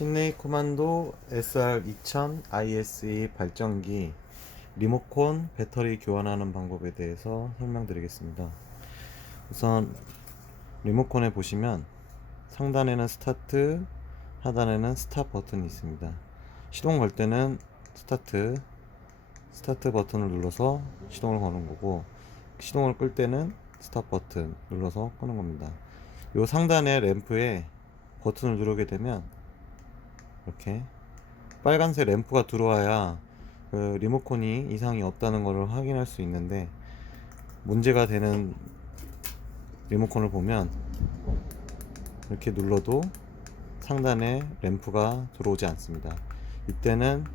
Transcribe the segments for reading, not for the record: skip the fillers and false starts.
실내의 코만도 SR2000 ISE 발전기 리모콘 배터리 교환하는 방법에 대해서 설명드리겠습니다. 우선 리모컨에 보시면 상단에는 스타트, 하단에는 스탑 버튼이 있습니다. 시동 걸 때는 스타트 버튼을 눌러서 시동을 거는 거고, 시동을 끌 때는 스탑 버튼 눌러서 끄는 겁니다. 요 상단의 램프에 버튼을 누르게 되면 이렇게 빨간색 램프가 들어와야 그 리모컨이 이상이 없다는 것을 확인할 수 있는데, 문제가 되는 리모컨을 보면 이렇게 눌러도 상단에 램프가 들어오지 않습니다. 이때는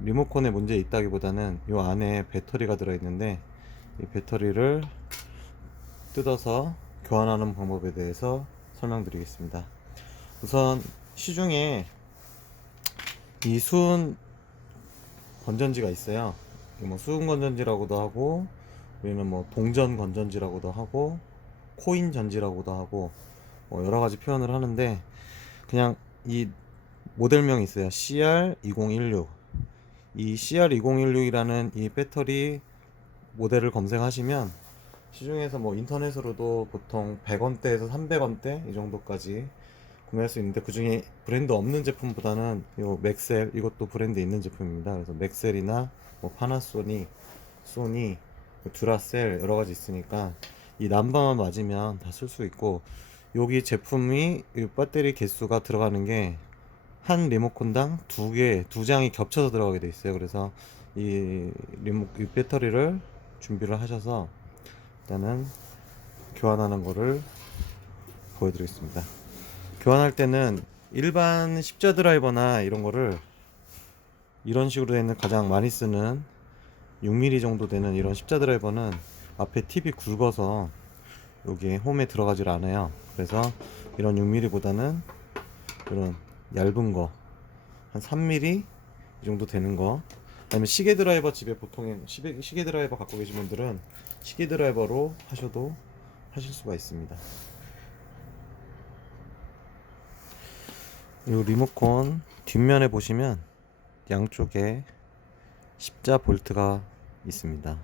리모컨에 문제 있다기보다는 이 안에 배터리가 들어있는데, 이 배터리를 뜯어서 교환하는 방법에 대해서 설명드리겠습니다. 우선 시중에 이 수은 건전지가 있어요. 수은 건전지라고도 하고, 우리는 동전 건전지라고도 하고, 코인 전지라고도 하고, 여러 가지 표현을 하는데, 그냥 이 모델명이 있어요. CR2016. 이 CR2016이라는 이 배터리 모델을 검색하시면 시중에서 인터넷으로도 보통 100원대에서 300원대 이 정도까지 구매할 수 있는데, 그 중에 브랜드 없는 제품보다는 요 맥셀, 이것도 브랜드 있는 제품입니다. 그래서 맥셀이나 파나소닉, 소니, 듀라셀 여러 가지 있으니까 이 남바만 맞으면 다 쓸 수 있고, 여기 제품이 이 배터리 개수가 들어가는 게 한 리모컨당 두 장이 겹쳐서 들어가게 돼 있어요. 그래서 이 배터리를 준비를 하셔서 일단은 교환하는 거를 보여드리겠습니다. 교환할 때는 일반 십자 드라이버나 이런 거를 이런 식으로 되는 가장 많이 쓰는 6mm 정도 되는 이런 십자 드라이버는 앞에 팁이 굵어서 여기 홈에 들어가질 않아요. 그래서 이런 6mm보다는 이런 얇은 거 한 3mm 이 정도 되는 거, 아니면 시계 드라이버, 집에 보통 시계 드라이버 갖고 계신 분들은 시계 드라이버로 하실 수가 있습니다. 이 리모컨 뒷면에 보시면 양쪽에 십자 볼트가 있습니다.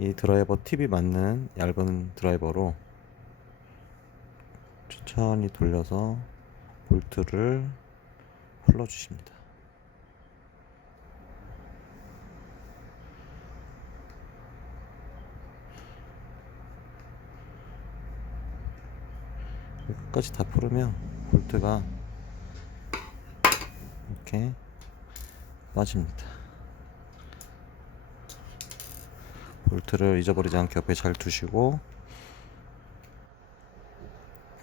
이 드라이버 팁이 맞는 얇은 드라이버로 천천히 돌려서 볼트를 풀어 주십니다. 끝까지 다 풀으면 볼트가 이렇게 빠집니다. 볼트를 잊어버리지 않게 옆에 잘 두시고,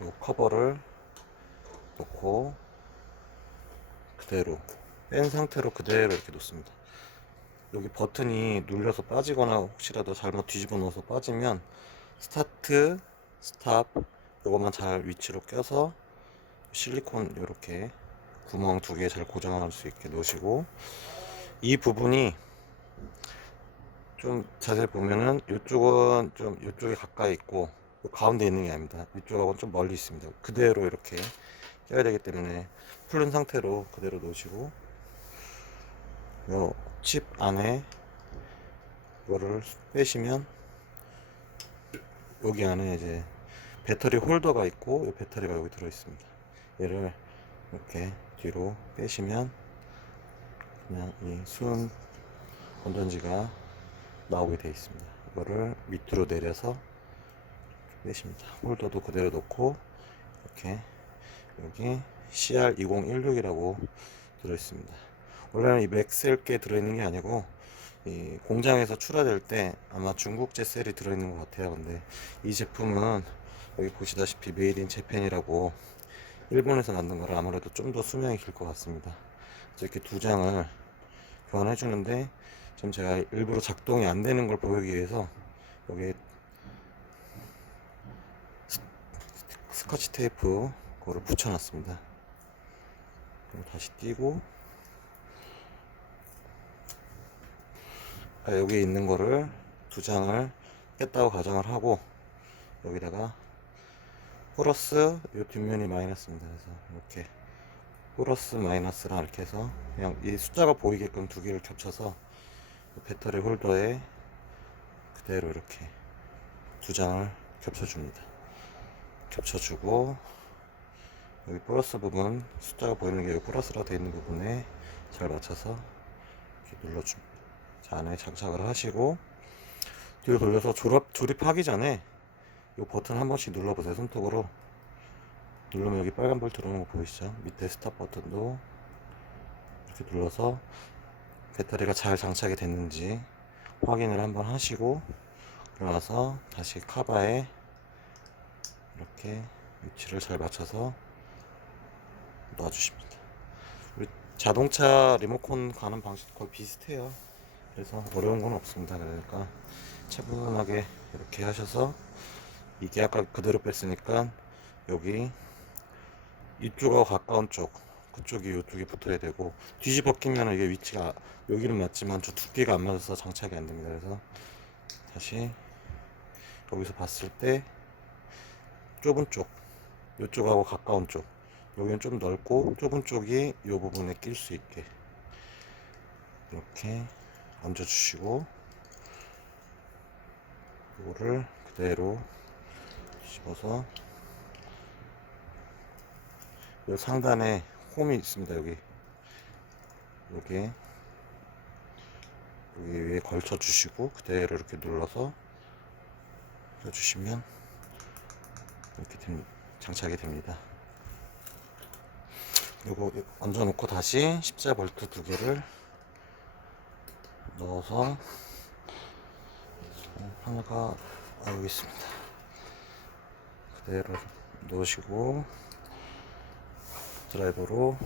이 커버를 놓고 그대로 뺀 상태로 그대로 이렇게 놓습니다. 여기 버튼이 눌려서 빠지거나 혹시라도 잘못 뒤집어 놓아서 빠지면 스타트, 스탑 요것만 잘 위치로 껴서 실리콘 이렇게 구멍 2개 잘 고정할 수 있게 놓으시고, 이 부분이 좀 자세히 보면은 이쪽은 좀 이쪽에 가까이 있고 가운데 있는 게 아닙니다. 이쪽하고는 좀 멀리 있습니다. 그대로 이렇게 껴야 되기 때문에 풀른 상태로 그대로 놓으시고, 요 칩 안에 이거를 빼시면 여기 안에 이제 배터리 홀더가 있고, 이 배터리가 여기 들어 있습니다. 얘를 이렇게 뒤로 빼시면 그냥 이 수은 건전지가 나오게 되어 있습니다. 이거를 밑으로 내려서 빼십니다. 홀더도 그대로 놓고, 이렇게 여기 CR2016이라고 들어 있습니다. 원래는 이 맥셀께 들어있는 게 아니고 이 공장에서 출하될 때 아마 중국제 셀이 들어있는 것 같아요. 근데 이 제품은 여기 보시다시피 메이드 인 재팬이라고 일본에서 만든 거라 아무래도 좀 더 수명이 길 것 같습니다. 이렇게 두 장을 교환해 주는데, 지금 제가 일부러 작동이 안 되는 걸 보이기 위해서 여기 스카치 테이프 그거를 붙여 놨습니다. 다시 띄고, 여기 있는 거를 두 장을 뺐다고 가정을 하고, 여기다가 플러스 이 뒷면이 마이너스입니다. 그래서 이렇게 플러스 마이너스랑 이렇게 해서 그냥 이 숫자가 보이게끔 두 개를 겹쳐서 배터리 홀더에 그대로 이렇게 두 장을 겹쳐줍니다. 겹쳐주고 여기 플러스 부분 숫자가 보이는 게 여기 플러스라고 되어 있는 부분에 잘 맞춰서 이렇게 눌러줍니다. 자, 안에 장착을 하시고 뒤로 돌려서 조립하기 전에 이 버튼 한 번씩 눌러보세요. 손톱으로 누르면 여기 빨간불 들어오는 거 보이시죠? 밑에 스탑 버튼도 이렇게 눌러서 배터리가 잘 장착이 됐는지 확인을 한번 하시고 그러나서 다시 카바에 이렇게 위치를 잘 맞춰서 놔주십니다. 우리 자동차 리모컨 가는 방식 거의 비슷해요. 그래서 어려운 건 없습니다. 그러니까 차분하게 이렇게 하셔서 이게 아까 그대로 뺐으니까 여기 이쪽하고 가까운 쪽 그쪽이 이쪽에 붙어야 되고 뒤집어 끼면 이게 위치가 여기는 맞지만 저 두께가 안 맞아서 장착이 안 됩니다. 그래서 다시 여기서 봤을 때 좁은 쪽 이쪽하고 가까운 쪽 여기는 좀 넓고 좁은 쪽이 이 부분에 낄 수 있게 이렇게 얹어 주시고 이거를 그대로 집어서 이 상단에 홈이 있습니다. 여기 위에 걸쳐 주시고 그대로 이렇게 눌러서 펴주시면 이렇게 장착이 됩니다. 그리고 얹어 놓고 다시 십자 볼트 두 개를 넣어서 하나가 여기 있습니다. 그대로 넣으시고 드라이버로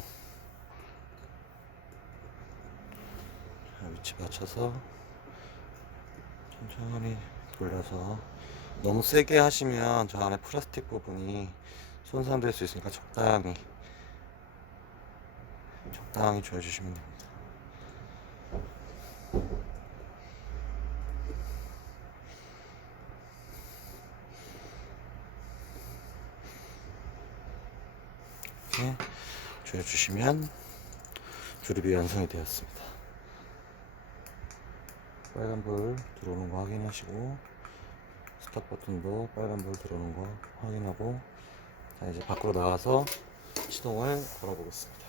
위치 맞춰서 천천히 돌려서 너무 세게 하시면 저 안에 플라스틱 부분이 손상될 수 있으니까 적당히 조여주시면 됩니다. 이렇게 조여주시면 조립이 완성이 되었습니다. 빨간불 들어오는 거 확인하시고 스탑 버튼도 빨간불 들어오는 거 확인하고 자 이제 밖으로 나가서 시동을 걸어 보겠습니다.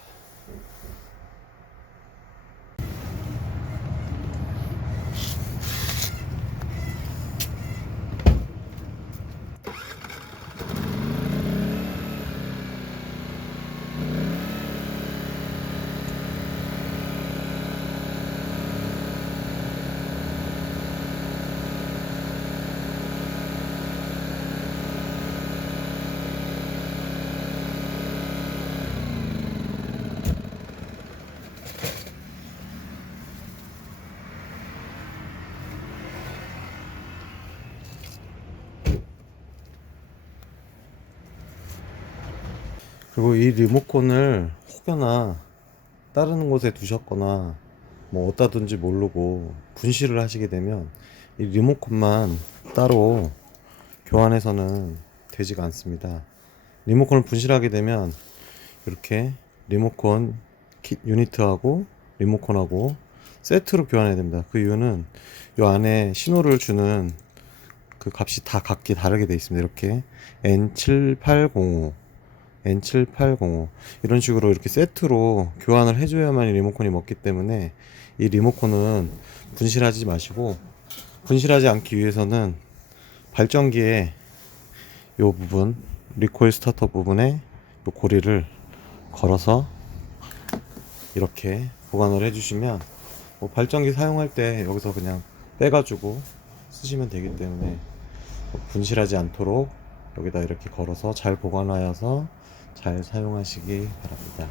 그리고 이 리모컨을 혹여나 다른 곳에 두셨거나 뭐 어디다 둔지 모르고 분실을 하시게 되면 이 리모컨만 따로 교환해서는 되지가 않습니다. 리모컨을 분실하게 되면 이렇게 리모컨 킷 유니트하고 리모컨하고 세트로 교환해야 됩니다. 그 이유는 이 안에 신호를 주는 그 값이 다 각기 다르게 되어 있습니다. 이렇게 N7805 N7805 이런 식으로 이렇게 세트로 교환을 해줘야만 이 리모컨이 먹기 때문에 이 리모컨은 분실하지 마시고, 분실하지 않기 위해서는 발전기에 요 부분 리콜 스타터 부분에 요 고리를 걸어서 이렇게 보관을 해주시면 뭐 발전기 사용할 때 여기서 그냥 빼가지고 쓰시면 되기 때문에 분실하지 않도록 여기다 이렇게 걸어서 잘 보관하여서 잘 사용하시기 바랍니다.